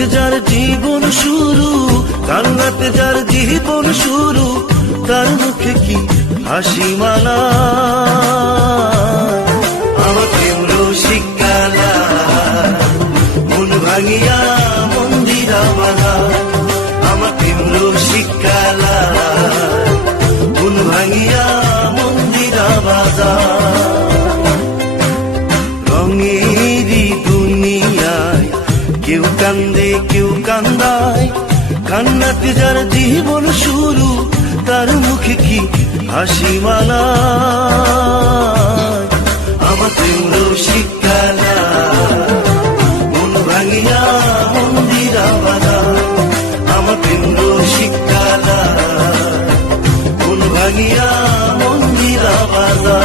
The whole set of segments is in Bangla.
কান্নাতে যার জীবন শুরু, কান্নাতে যার জীবন শুরু, তার মুখে কি হাসি মানা। আমার প্রেম রসিক কালা, মন ভাঙিয়া মন্দিরা বাধা। আমার প্রেম রসিক কালা, মন ভাঙিয়া মন্দিরা বাধা। রঙেরই দুনিয়ায় কেউ কান্দে কেউ কান্দায়, কান্নাতে যার জীবন শুরু, তার মুখে কি হাসি মানা। আমার প্রেম রসিক কালা, মন ভাঙিয়া মন্দিরা বাধা। আমার প্রেম রসিক কালা, মন ভাঙিয়া মন্দিরা বাধা।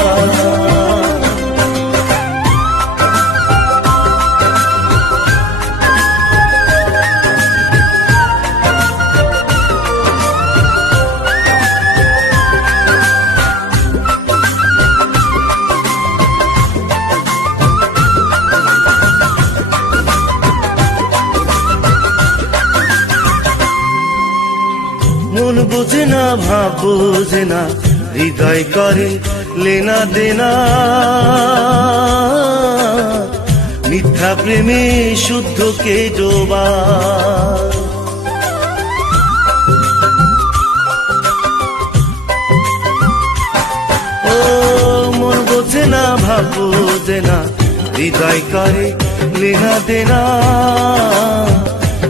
মন বোঝে না ভাব বোঝে না, হৃদয় করে লেনা দেনা। মিথ্যা প্রেমে শুদ্ধ কে ডোবা। ও মন বোঝে না ভাব বোঝে না, হৃদয় করে লেনা দেনা।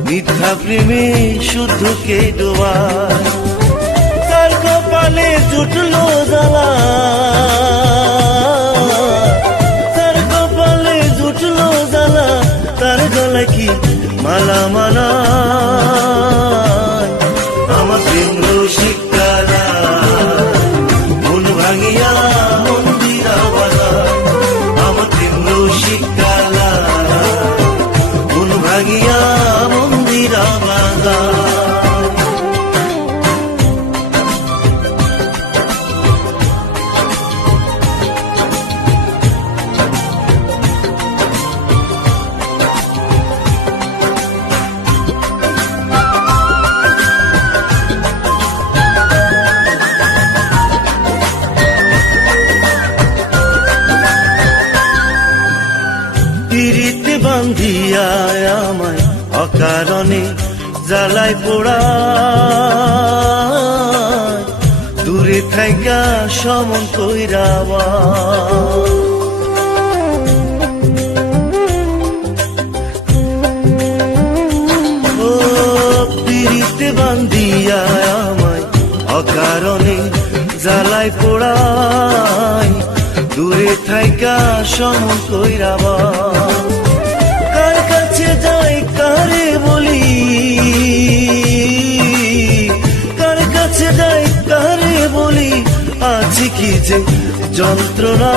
মিথ্যা প্রেমে শুদ্ধ কে ডোবা। তার কপালে জুটলো জ্বালা, তার কপালে জুটলো জ্বালা, তার গলায় কি মালা মানা। আমার প্রেম রসিক কালা, মন ভাঙিয়া মন্দিরা বাধা। আমার প্রেম রসিক কালা, মন ভাঙিয়া মন্দিরা বাধা। পিরিতে বান্ধিয়া আমায় অকারণে জ্বালায় পোড়া। দূরে থাইকা সমন কইরাবা। ও পিরিতে বান্ধিয়া আমায় অকারণে জ্বালায় পোড়ায়। দূরে থাইকা সমন কইরাবা। কার কাছে যাই কারে বলি, কার কাছে যাই কারে বলি, আছে কি যে যন্ত্রণা।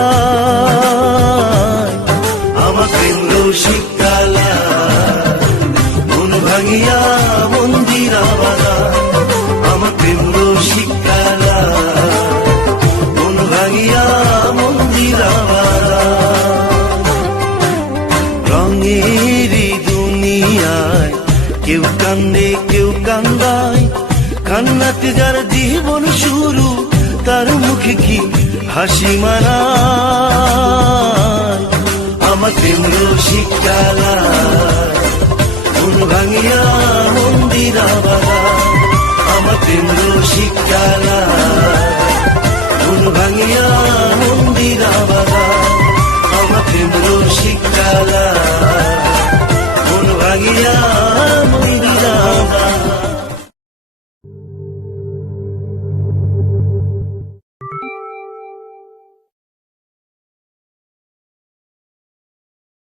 আমার প্রেম রসিক কালা, মন ভাঙিয়া মন্দিরা বাধা। আমার প্রেম রসিক কালা, মন ভাঙিয়া মন্দিরা বাধা। রঙেরই দুনিয়ায় কেউ কান্দে কেউ কান্দায়, কান্নাতে যার জীবন শুরু, তার মুখে কি হাসি মানা। আমার প্রেম রসিক কালা, মন ভাঙিয়া মন্দিরা বাধা। আমার প্রেম রসিক কালা, মন ভাঙিয়া মন্দিরা বাধা। আমার প্রেম রসিক